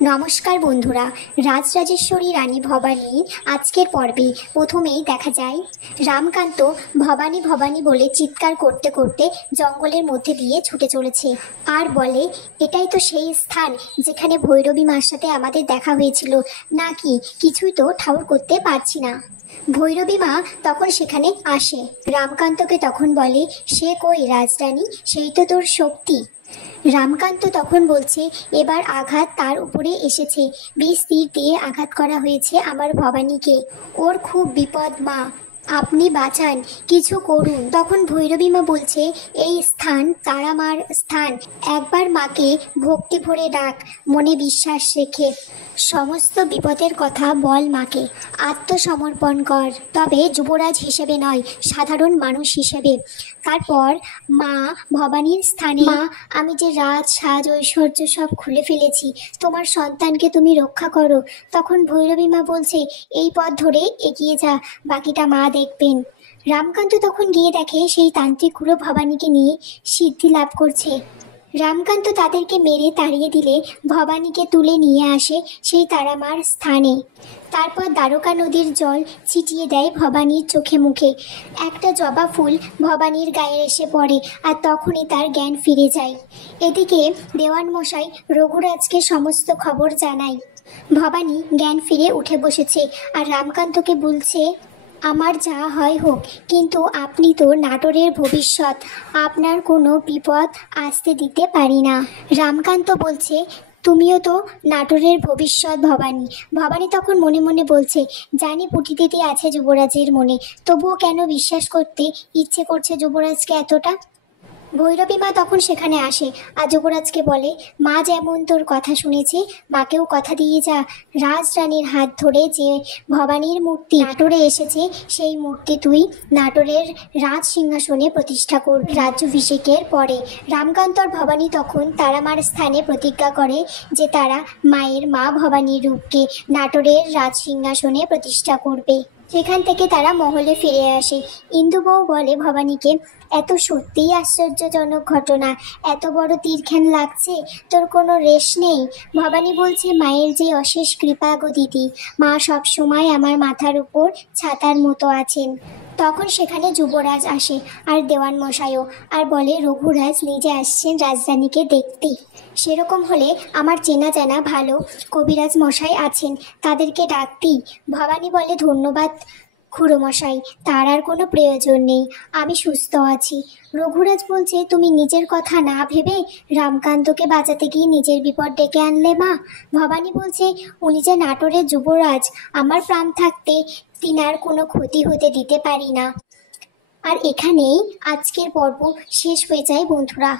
নমস্কার বন্ধুরা, রাজরাজেশ্বরী রানী ভবানী আজকের পর্বে প্রথমেই দেখা যায় রামকান্ত ভবানী ভবানী বলে চিৎকার করতে করতে জঙ্গলের মধ্যে দিয়ে ছুটে চলেছে আর বলে, এটাই তো সেই স্থান যেখানে ভৈরবী মার সাথে আমাদের দেখা হয়েছিল। নাকি কিছুই তো ঠাউর করতে পারছি না। ভৈরবী মা তখন সেখানে আসে। রামকান্তকে তখন বলে, সে কই রাজরানী, সেই তো তোর শক্তি। রামকান্ত তখন বলছে, এবার আঘাত তার উপরে এসেছে, বিষ তীর দিয়ে আঘাত করা হয়েছে আমার ভবানীকে। ওর খুব বিপদ মা, আপনি বাঁচান, কিছু করুন। তখন ভৈরবী মা বলছে, এই স্থান তারা মার স্থান, একবার মাকে ভক্তি ভরে ডাক, মনে বিশ্বাস রেখে সমস্ত বিপদের কথা বল মাকে, আত্মসমর্পণ কর, তবে যুবরাজ হিসেবে নয়, সাধারণ মানুষ হিসেবে। তারপর মা ভবানীর স্থানে, মা আমি যে রাজ সাজ ঐশ্বর্য সব খুলে ফেলেছি, তোমার সন্তানকে তুমি রক্ষা করো। তখন ভৈরবী মা বলছে, এই পথ ধরে এগিয়ে যা, বাকিটা মা দেখবেন। রামকান্ত তখন গিয়ে দেখে সেই তান্ত্রিকগুলো ভবানীকে নিয়ে সিদ্ধি লাভ করছে। রামকান্ত তাদেরকে মেরে তাড়িয়ে দিলে ভবানীকে তুলে নিয়ে আসে সেই তারামার স্থানে। তারপর দ্বারকা নদীর জল ছিটিয়ে দেয় ভবানীর চোখে মুখে। একটা জবা ফুল ভবানীর গায়ে এসে পড়ে আর তখনই তার জ্ঞান ফিরে যায়। এদিকে দেওয়ান মশাই রঘুরাজকে সমস্ত খবর জানায়। ভবানী জ্ঞান ফিরে উঠে বসেছে আর রামকান্তকে বলছে, আমার যা হয় হোক, কিন্তু আপনি তো নাটোরের ভবিষ্যৎ, আপনার কোনো বিপদ আসতে দিতে পারি না। রামকান্ত বলছে, তুমিও তো নাটোরের ভবিষ্যৎ ভবানী। ভবানী তখন মনে মনে বলছে, জানি পুঁটিদিদি আছে যুবরাজের মনে, তবুও কেন বিশ্বাস করতে ইচ্ছে করছে যুবরাজকে এতটা। ভৈরবী মা তখন সেখানে আসে আর যুবরাজকে বলে, মা যেমন তোর কথা শুনেছে, মাকেও কথা দিয়ে যা, রাজরানীর হাত ধরে যে ভবানীর মূর্তি নাটোরে এসেছে, সেই মূর্তি তুই নাটোরের রাজ সিংহাসনে প্রতিষ্ঠা কর রাজ্যাভিষেকের পরে। রামকান্তর ভবানী তখন তারামার স্থানে প্রতিজ্ঞা করে যে তারা মায়ের মা ভবানীর রূপকে নাটোরের রাজ সিংহাসনে প্রতিষ্ঠা করবে। সেখান থেকে তারা মহলে ফিরে আসে। ইন্দুবউ বলে ভবানীকে, এত সত্যিই আশ্চর্যজনক ঘটনা, এত বড় তীরখান লাগছে, তোর কোনো রেশ নেই। ভবানী বলছে, মায়ের যে অশেষ কৃপা গো দিদি, মা সব সময় আমার মাথার উপর ছাতার মতো আছেন। তখন সেখানে যুবরাজ আসে আর দেওয়ান মশাইও, আর বলে, রঘুরাজ নিজে আসছেন রাজরানীকে দেখতে। সেরকম হলে আমার চেনা জানা ভালো কবিরাজ মশাই আছেন, তাদেরকে ডাকতি। ভবানী বলে, ধন্যবাদ খুড়োমশাই, তার আর কোনো প্রয়োজন নেই, আমি সুস্থ আছি। রঘুরাজ বলছে, তুমি নিজের কথা না ভেবে রামকান্তকে বাঁচাতে গিয়ে নিজের বিপদ ডেকে আনলে মা। ভবানী বলছে, উনি যে নাটোরের যুবরাজ, আমার প্রাণ থাকতে তিনার কোনো ক্ষতি হতে দিতে পারি না। আর এখানেই আজকের পর্ব শেষ হয়ে যায় বন্ধুরা।